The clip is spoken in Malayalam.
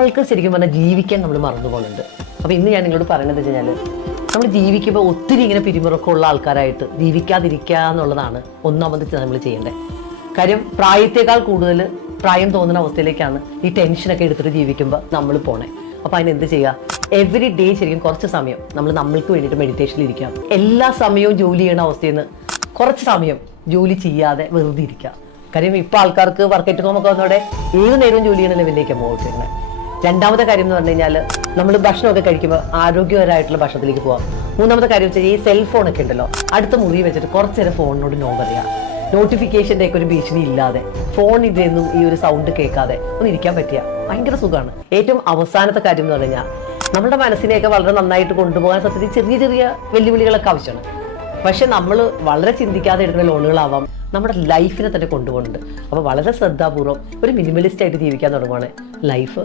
നമ്മൾക്ക് ശരിക്കും പറഞ്ഞാൽ ജീവിക്കാൻ നമ്മൾ മറന്നു പോകുന്നുണ്ട്. അപ്പോൾ ഇന്ന് ഞാൻ നിങ്ങളോട് പറയുന്നത് വെച്ച് കഴിഞ്ഞാൽ, നമ്മൾ ജീവിക്കുമ്പോൾ ഒത്തിരി ഇങ്ങനെ പിരിമുറുക്കമുള്ള ആൾക്കാരായിട്ട് ജീവിക്കാതിരിക്കുക എന്നുള്ളതാണ് ഒന്നാമത് നമ്മൾ ചെയ്യേണ്ടത്. കാര്യം പ്രായത്തേക്കാൾ കൂടുതൽ പ്രായം തോന്നുന്ന അവസ്ഥയിലേക്കാണ് ഈ ടെൻഷനൊക്കെ എടുത്തിട്ട് ജീവിക്കുമ്പോൾ നമ്മൾ പോണേ. അപ്പോൾ അതിനെന്ത് ചെയ്യുക? എവറി ഡേ ശരിക്കും കുറച്ച് സമയം നമ്മൾക്ക് വേണ്ടിയിട്ട് മെഡിറ്റേഷനിൽ ഇരിക്കാം. എല്ലാ സമയവും ജോലി ചെയ്യണ അവസ്ഥയിൽ നിന്ന് കുറച്ച് സമയം ജോലി ചെയ്യാതെ വെറുതെ ഇരിക്കുക. കാര്യം ഇപ്പോൾ ആൾക്കാർക്ക് വർക്ക് അറ്റ് ഹോം ഒക്കെ വന്നതോടെ ഏത് നേരവും ജോലി ചെയ്യുന്ന ലെവലിലേക്കാണ് പോകട്ടെ. രണ്ടാമത്തെ കാര്യം എന്ന് പറഞ്ഞു കഴിഞ്ഞാൽ, നമ്മൾ ഭക്ഷണമൊക്കെ കഴിക്കുമ്പോൾ ആരോഗ്യപരമായിട്ടുള്ള ഭക്ഷണത്തിലേക്ക് പോകാം. മൂന്നാമത്തെ കാര്യം വെച്ചാൽ ഈ സെൽഫോണൊക്കെ ഉണ്ടല്ലോ, അടുത്ത മുറി വെച്ചിട്ട് കുറച്ച് നേരം ഫോണിനോട് നോ പറയുക. നോട്ടിഫിക്കേഷൻ്റെ ഒക്കെ ഒരു ഭീഷണി ഇല്ലാതെ, ഫോൺ ഇതൊന്നും ഈ ഒരു സൗണ്ട് കേൾക്കാതെ ഒന്ന് ഇരിക്കാൻ പറ്റിയ ഭയങ്കര സുഖമാണ്. ഏറ്റവും അവസാനത്തെ കാര്യം എന്ന് പറഞ്ഞു കഴിഞ്ഞാൽ, നമ്മുടെ മനസ്സിനെയൊക്കെ വളരെ നന്നായിട്ട് കൊണ്ടുപോകാൻ സത്യത്തിൽ ചെറിയ ചെറിയ വെല്ലുവിളികളൊക്കെ ആവശ്യമാണ്. പക്ഷെ നമ്മൾ വളരെ ചിന്തിക്കാതെ എടുക്കുന്ന ലോണുകളാവാം നമ്മുടെ ലൈഫിനെ തന്നെ കൊണ്ടുപോകുന്നുണ്ട്. അപ്പോൾ വളരെ ശ്രദ്ധാപൂർവ്വം ഒരു മിനിമലിസ്റ്റ് ആയിട്ട് ജീവിക്കാൻ തുടങ്ങുവാണ് ലൈഫ്